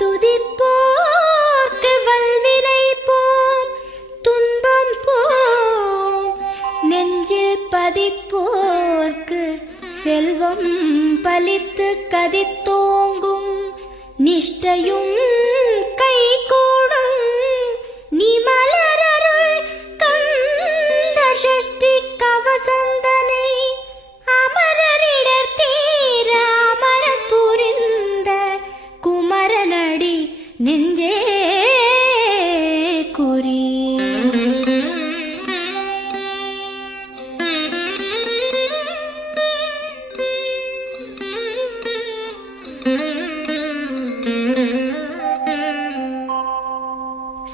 துதிப்போர்க்கு வல்வினை போம் துன்பம் போம், நெஞ்சில் பதிப்போர்க்கு செல்வம் பலித்து கதித்தோங்கும், நிஷ்டையும் கைகூடும் நீ மலரருள் கந்த சஷ்டி கவசந்தனை, அமரரிடர் தீர அமரன் புரிந்த குமரனடி நெஞ்சே குறி.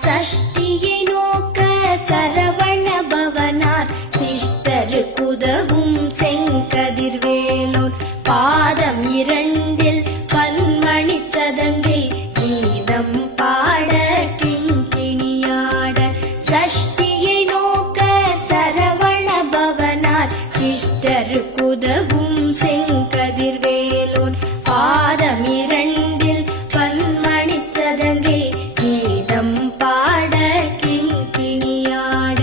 சஷ்டியை நோக்க சரவண பவனார் சிஷ்டருக்குதவும் செங்கதிர்வேலோன், பாதம் இரண்டில் பன்மணி சதங்கை கீதம் பாட கிண்கிணியாட. சஷ்டியை நோக்க சரவண பவனார் சிஷ்டருக்குதவும் செங்கதிர்வேலோன், பாதம் இரண்டில் பன்மணி சதங்கை கீதம் பாட கிண்கிணியாட.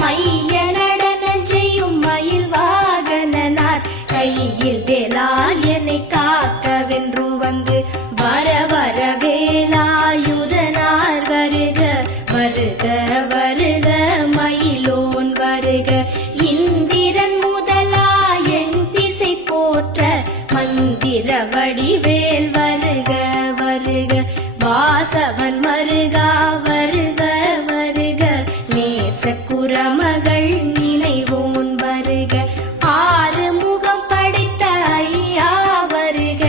மைய நடனம் செய்யும் மயில் வாகனனார் கையில் வேலால் என்னை காக்கவென்று வந்து, வர வர வேலாயுதனார் வருக வருக வருக மயிலோன் வருக. இந்திரன் முதலா என் திசை போற்ற மந்திர வடிவேல் வருக வருக. வாசவன் மருகா வருக வருக, நேசக்குரமகள் நினைவோன் வருக. ஆறு முகம் படைத்த ஐயா வருக,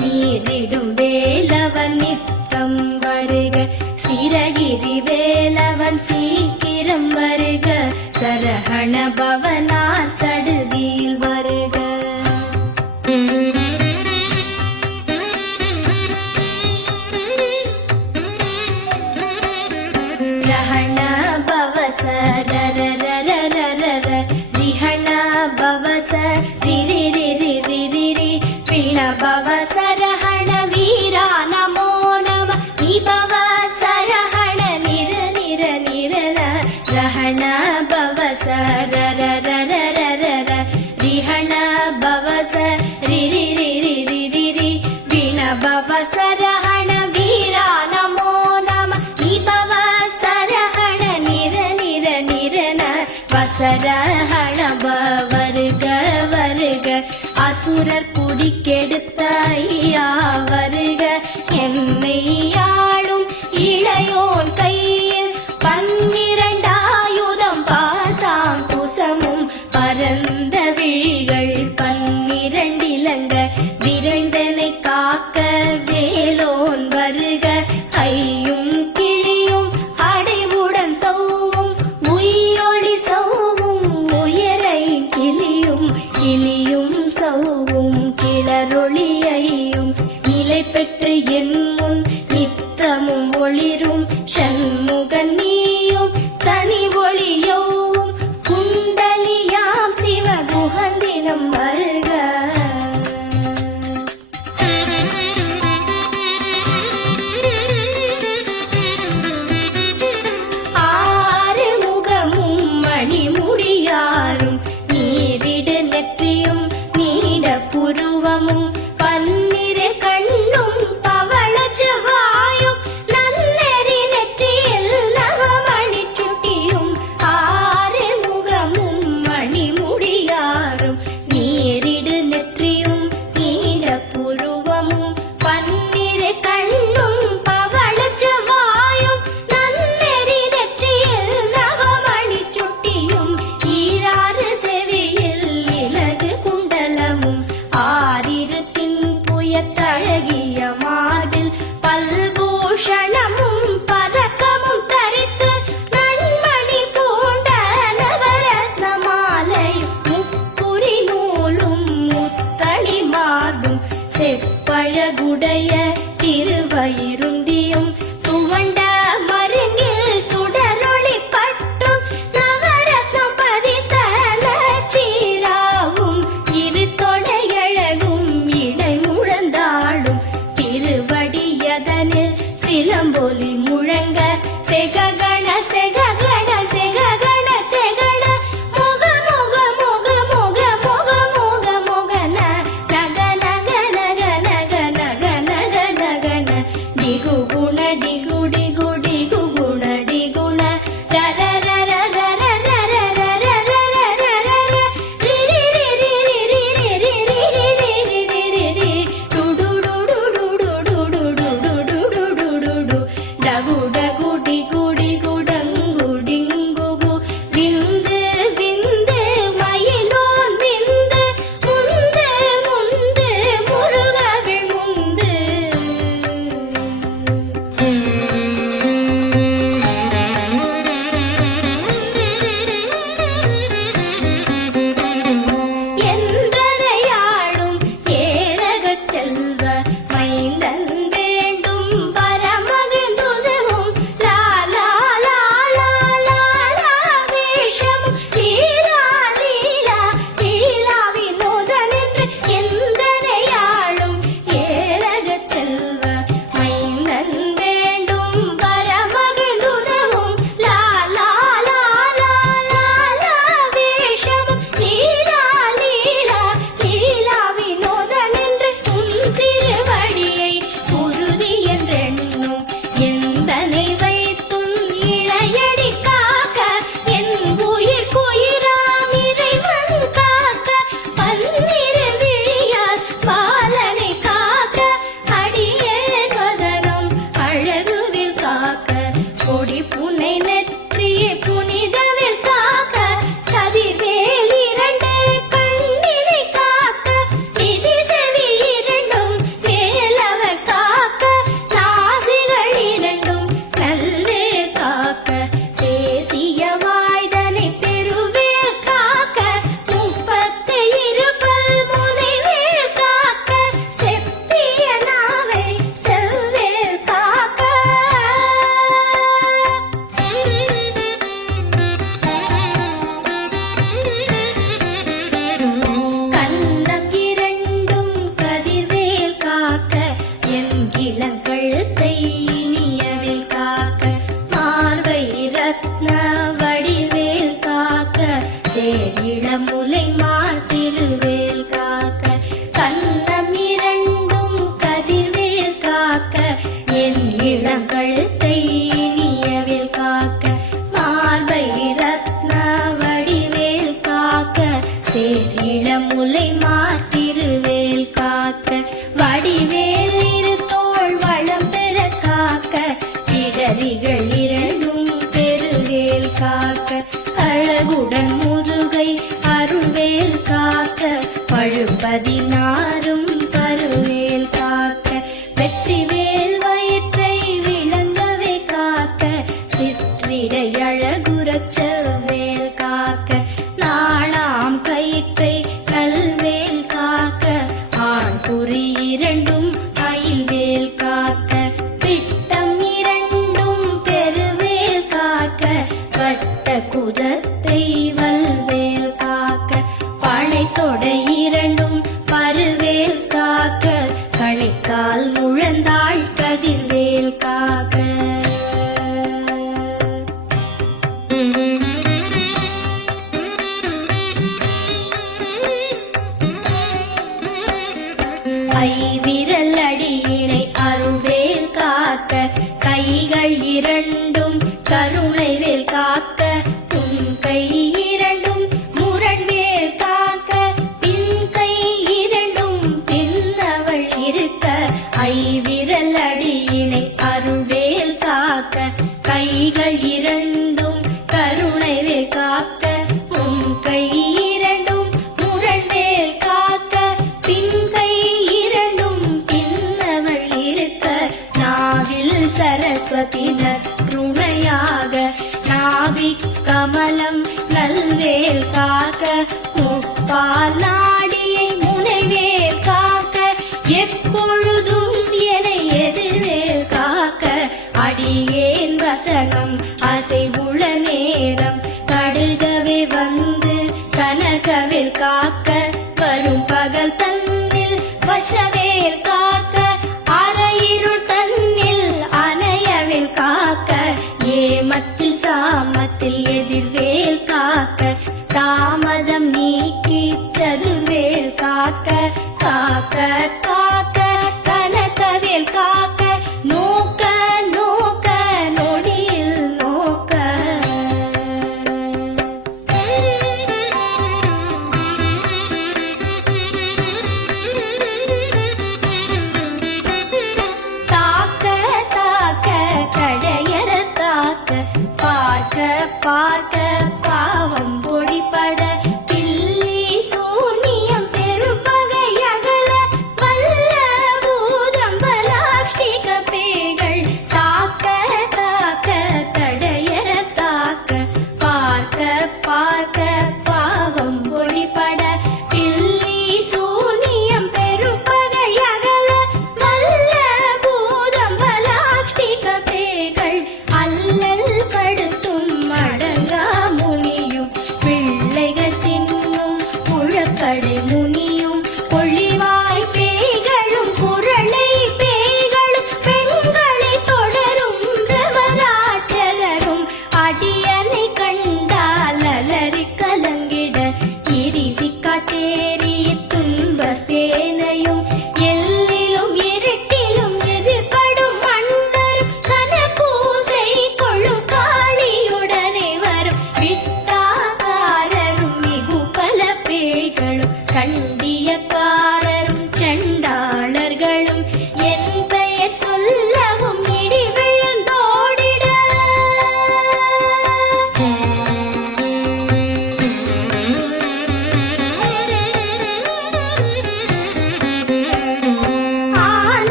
நீரிடும் வேலவன் நித்தம் வருக. சிரகிரி வேலவன் சீக்கிரம் வருக, சரஹண பவனார் சடுதியில் வருக. ரஹண பவச ரரரரரரர, ரிஹண பவச ரிரிரிரிரிரிரி, பிண பவச ரஹண வீரா நமோ நம, நிபவ சரஹண நிர நிர நிரன. ரஹண பவச ரரரரரரர, ரிஹண பவச ரிரிரிரிரிரிரி, பிண பவச ரஹண வீரா நமோ நம, நிபவ சரஹண நிர நிர நிரன. வசரஹண வருக வருக, அசுரர் குடிக்கெடுத்த ஐயா வருக. என்னை ஆளும் இளையோன் கையில் பன்னிரண்டாயுதம் பாசாம் குசமும் பரந்த விழிகள் பன்னிரண்டிலங்க, விரைந்தனை காக்க வேலோன் வருக. ஐயும் கிளியும் அடைவுடன் சௌவும் உயிரொளி சௌவும், உயரை கிளியும் கிளியும் சௌவும் கிளரொளியையும், நிலை பெற்று என் முன் நித்தமும் ஒளிரும் ஷண்முகன் நீயும் தனி ஒளியோவும், குண்டலியாம் சிவ குஹந்தினம் வருக. ஆறு முகமும் மணிமுடியாரும், நீரிடு நெற்றியும் நீட புருவமும், பன்னிரு கண்ணும் பவள செவ்வாயும், நன்னெறி நெற்றியில் நவமணி சுட்டியும். ஆறு முகமும் மணிமுடியாரும், நீரிடு நெற்றியும் நீட புருவமும், பன்னிரு கண்ணும் பவள செவ்வாயும், நன்னெறி நெற்றியில் நவமணி சுட்டியும். ஈராறு செவியில் இலகு குண்டலமும், ஆறிரு தின்புயத்தழகிய மார்பில் பல்பூஷணமும் பதக்கமும் தரித்து, நன்மணி பூண்ட நவரத்ன மாலையும் முப்புரி நூலும் முத்தணி மார்பும், செப்பழகுடைய திருவயிருந்தியும் துவண்ட மருங்கில் சுடரொளி பட்டும், நவரத்னம் பதித்த நச்சீராவும் இரு தொடையழகும் இடை முழந்தாடும், திருவடிய தேரதனில் சிலம்பொலி முழங்க செககண செககண செககண செகண முக முக முக முக முக முக முகன நக நக நக நக நக நக நகன டிகு குண டிகு டிகு டிகு குண டிகுண ரர ரர ரர ரர ரர ரர ரர ரி ரி ரி ரி ரி ரி ரி ரி ரி ரி ரி ரி ரி டு டு டு டு டு டு டு டு டு டு டு டு டு டு டகு டகு டிகு டிகு டங்கு டிங்கு கு விந்து விந்து மயிலோன் விந்து முந்து முந்து முருகவிழ் முந்து என்றதையாளும் ஏரகச் செல்வ மைந்தன் வேண்டும் பரமகிழ்ந்துதவும் லாலா லாலா லாலா வேஷமும் லீலா லீலா லீலா வினோதனென்று என்றதையாளும் ஏரகச் செல்வ மைந்தன் வேண்டும் பரமகிழ்ந்துதவும் லாலா லாலா லாலா வேஷமும் லீலா லீலா லீலா வினோதனென்று உன் திருவடியை உறுதி என்றெண்ணும் எந்தனை வைத்துன் இளையடி காக்க என் உயிர் குயிராம் இறைவன் காக்க பன்னிரு விழியால் பாலனை காக்க அடியேன் வதனம் அழகுவில் காக்க கொடி புனை நெற்றியை புனிதவில் காக்க கதிர்வேல் இரண்டு கண்ணினை காக்க விதி செவி இரண்டும் மேலவர் காக்க நாசிகள் இரண்டும் நல்வேல் காக்க தேசிய வாய்தனை பெருவேல் காக்க முப்பத்து இருபல் முனைவேல் காக்க செப்பிய நாவை செவ்வேல் காக்க கன்னம் இரண்டும் கதிர்வேல் காக்க என் இளங்கழுத்தை இனியவில் காக்க மார்பை ரத்ன வடிவேல் காக்க சேரிளமுலை மார்த்திருவேல் காக்க கன்னம் இரண்டும் கதிர்வேல் காக்க என் இளங்கழுத்தை இனியவில் காக்க மார்பை ரத்ன வடிவேல் காக்க சேரிளமுலை மாத்திருவேல் காக்க வடிவேல் இரு தோள் வளம் பெற காக்க இடரிகள் இரண்டும் பெருவேல் காக்க அழகுடன் முதுகை அருள்வேல் காக்க பழுப்பதினாரும் பருவேல் காக்க வெற்றிவேல் வயிற்றை விளங்கவே காக்க சிற்றிடை அழகுறச் செவ்வேல் காக்க நாளாம் கயிற்றை கல்வேல் காக்க ஆண் குறி இரண்டும் அயில்வேல் காக்க பிட்டம் இரண்டும் பெருவேல் காக்க வட்ட குதத்தை வல்வேல் காக்க பனை தொடை இரண்டும் பருவேல் காக்க கணைக்கால் முழந்தாள் கதிர்வேல் காக்க ஐவிரல் அடியினை அருள்வேல் காக்க கைகள் இரண்டும் கருணைவேல் காக்க உன் கை இரண்டும் முரண்வேல் காக்க பின் கை இரண்டும் பின்னவள் இருக்க ஐவிரல் அடியினை அருள்வேல் காக்க கைகள் இரண்டும் கருணைவேல் காக்க உன் கை இரண்டும் முரண்வேல் காக்க பின் கை இரண்டும் பின்னவள் இருக்க நாவில் சரஸ்வதி நற்றுணையாக நாவிக் கமலம் நல்வேல் காக்க முப்பால் நாடியை முனைவேல் காக்க எப்பொழுதும் என எதிர்வேல் காக்க அடியேன் வசனம் அசைவுள நேரம் கடுகவே வந்து கனகவேல் காக்க வரும் பகல் தன்னில் வசவேல் காக்க அரையிருள் தன்னில்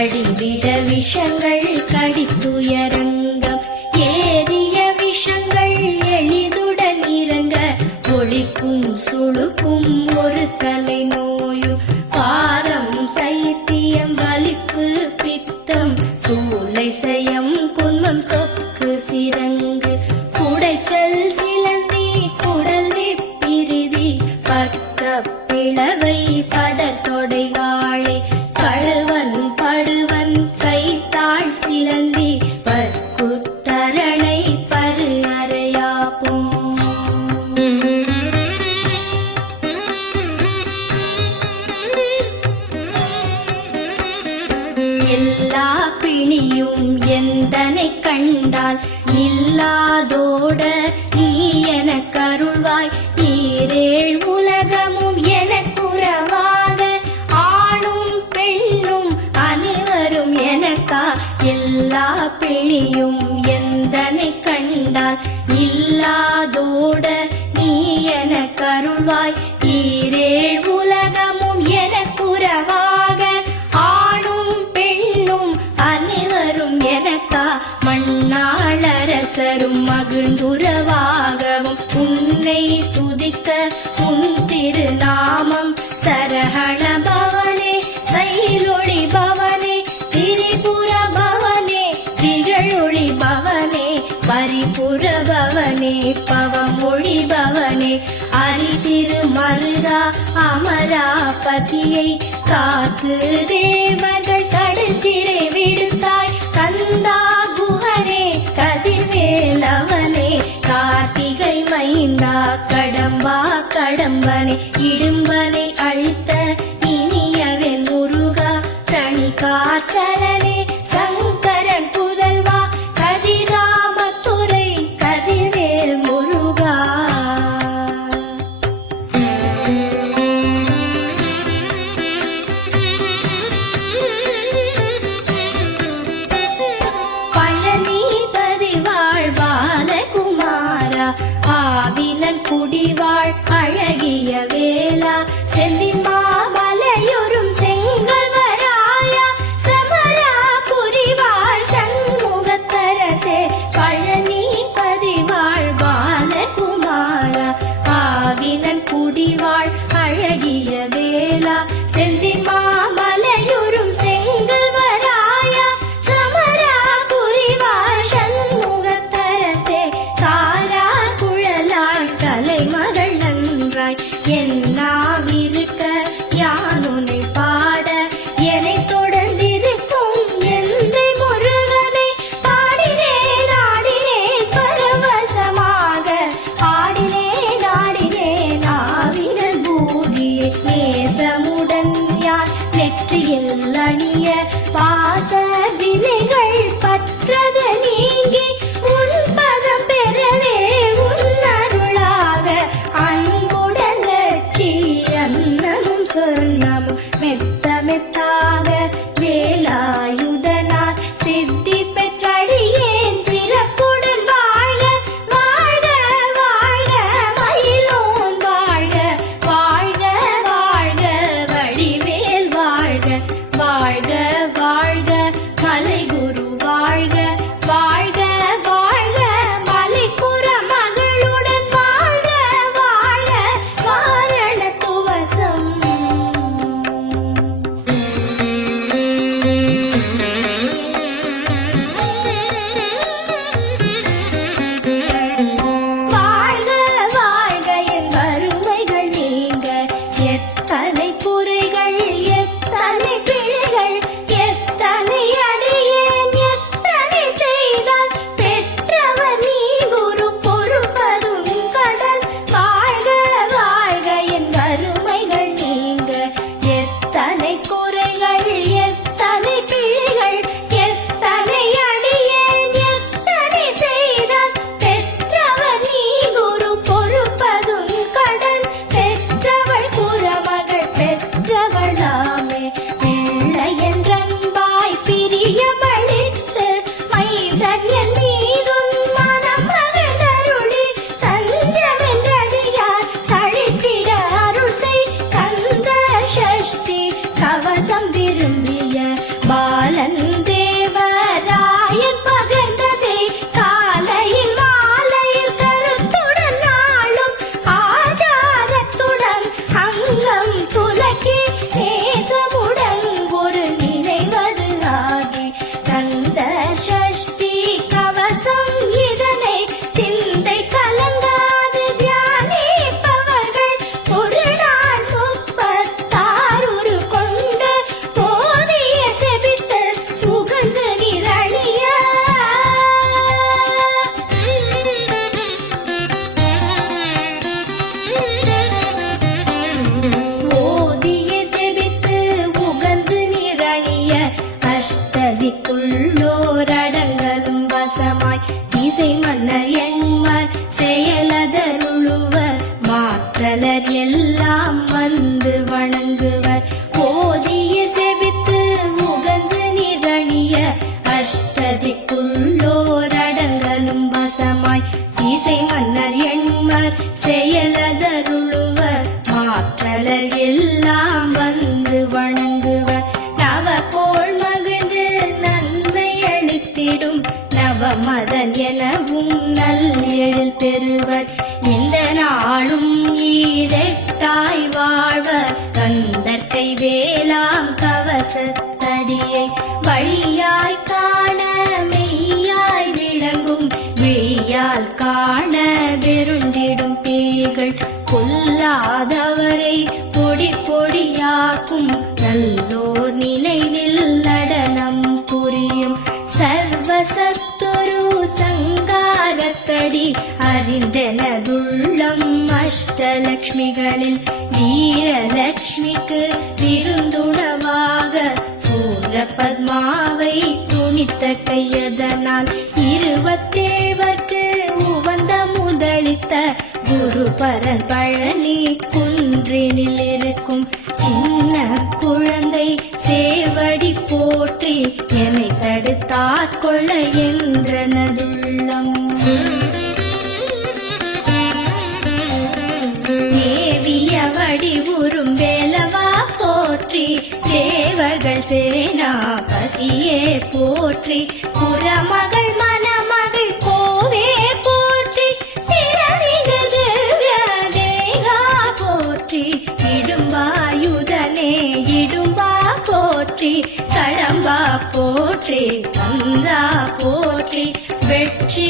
கடிவிட விஷங்கள் கடித்துயரங்கம் ஏறிய விஷங்கள் எளிதுடன் இறங்க ஒழிக்கும் சுழுக்கும் ஒரு தலை நோயும் பாரம் சைத்தியம் வலிப்பு பித்தம் சூளை சயம் குன்மம் சொக்கு சிரங்கு குடைச்சல் சிலந்தி குடல் வெப்பிரிதி பக்க பிளவை படத்தொடை வாழை கழுவன் படுவன் கைத்தாள் சிலந்தி பற்குத்தரணை பரு அறையாப்பும் எல்லா பிணியும் எந்தனை கண்டால் இல்லாதோட நீ எனக்கு அருள்வாய் ஈரேழ் உலகமும் எனக்குறவாக ஆணும் பெண்ணும் அனைவரும் எனக்கா எல்லா பிணியும் எந்தனை கண்டால் இல்லாதோட நீ எனக்கு அருள்வாய் ஈரேழ் உலகமும் எனக்குறவாக ஆணும் பெண்ணும் அனைவரும் எனக்கா மண்ணாளரசரும் மகிழ்ந்துறவாகவும் உன்னை துதிக்க உன் திருநாமம் சரஹண பவனே சைலொளி பவனே திரிபுர பவனே திகழொளி பவனே பரிபுர பவனே பவமொழி பவனே அரிதிருமருகா அமராபதியை காத்து தேவர்கள் கடற்சிறை விடுத்தாய் கந்தா குஹனே கதிர்வேலவனே கார்த்திகை மைந்தா கடம்பா கடம்பனே இடும்பனை அழித்த இனியவன் முருகா தணிகாச்சலனே சங்கரன் புதல்வா கதிராமத்துறை கதிர்வேல் முருகா பழனிபதி வாழ்வால குமாரா ஆவினன் குடிவாழ் அழகிய வேளா செந்தின் மாமலையுறும் செங்கல்வராயா சமரா புரிவாழ் சண்முகத்தரசே பழனிபதி வாழ்வால குமாரா ஆவினன் குடிவாழ் அழகிய வேளா செந்தின் மாமலையுறும் செங்கல்வராயா சமரா புரிவாழ் சண்முகத்தரசே காரா குழலாள் கலைமகள் நன்றாய் என்னாவிருக்க யானுனை பாட என்னை தொடர்ந்திருக்கும் எந்தை முருகனை பாடினேன் ஆடினேன் பரவசமாக ஆடினேன் ஆடினேன் ஆவினல் பூதியை நேசமுடன் யார் நெற்றியில் அணிய பாச வினைகள் பற்றது நீங்கி உன் பதம் பெறவே உன் அருளாக அன்புடன் லட்சி அன்னமும் சொன்னமும் மெத்த மெத்தாக வேலாயுதனால் சித்தி பெற்றடியேன் சிறப்புடன் வாழ வாழ வாழ மயிலோன் வாழ வாழ்க வாழ்க வடிவேல் வாழ்க வாழ்க வாழ்க மலைகுரு வாழ்க வாழ்க வாழ்க மலைக்குற மகளுடன் வாழ வாழ வாரண துவசம் வாழ்க வாழ்க என் வறுமைகள் நீங்க எத்தனை குறைகள் எத்தனை பிழைகள் எத்தனை அடியேன் அஷ்டதிக்குள்ளோரடங்கலும் வசமாய் இசை மன்னர் எண்மர் செயலதருளுவர் மாற்றலர் எல்லாம் வந்து வணங்குவர் போதிய செபித்து உகந்து நிரணிய அஷ்டதிக்குள்ளோரடங்கலும் வசமாய் இசை மன்னர் எண்மர் செயலதருளுவர் மாற்றலர் எல்லாம் வந்து வணங்குவர் நவகோள் மகிழ்ந்து நன்மை அளித்திடும் நவமதன் எனவும் நல்லெழில் பெறுவர் இந்த நாளும் ஈரெட்டாய் வாழ்வர் கந்தற்கை வேளாம் கவசத்தடியை வழியாய் காண மெய்யாய் விளங்கும் விழியால் காண வெருண்டிடும் பேய்கள் கொல்லாதவரை பொடி பொடியாக்கும் நல்லோர் நினைவில் நடனம் புரியும் சர்வசத்துரு சங்காரத்தடி அறிந்தனதுள்ளம் அஷ்டலக்ஷ்மிகளில் வீரலக்ஷ்மிக்கு விருந்துணவாக சூரபத்மாவை துணித்த கையதனால் 27 உவந்த முதலித்த குருபரன் பழனி குன்றினில் இருக்கும் சின்ன குழந்தை சேவடி போற்றி என்னை தடுத்தாட்கொள்ள என்றனதுள்ளம் மேவிய வடிவுறும் வேலவா போற்றி தேவர்கள் சேனாபதியே போற்றி புறமகள் மணமகள் கோவே போற்றி திறமிகு திவ்ய தேகா போற்றி இடும்பாயுதனே இடும்பா போற்றி கடம்பா போற்றி கந்தா போற்றி வெற்றி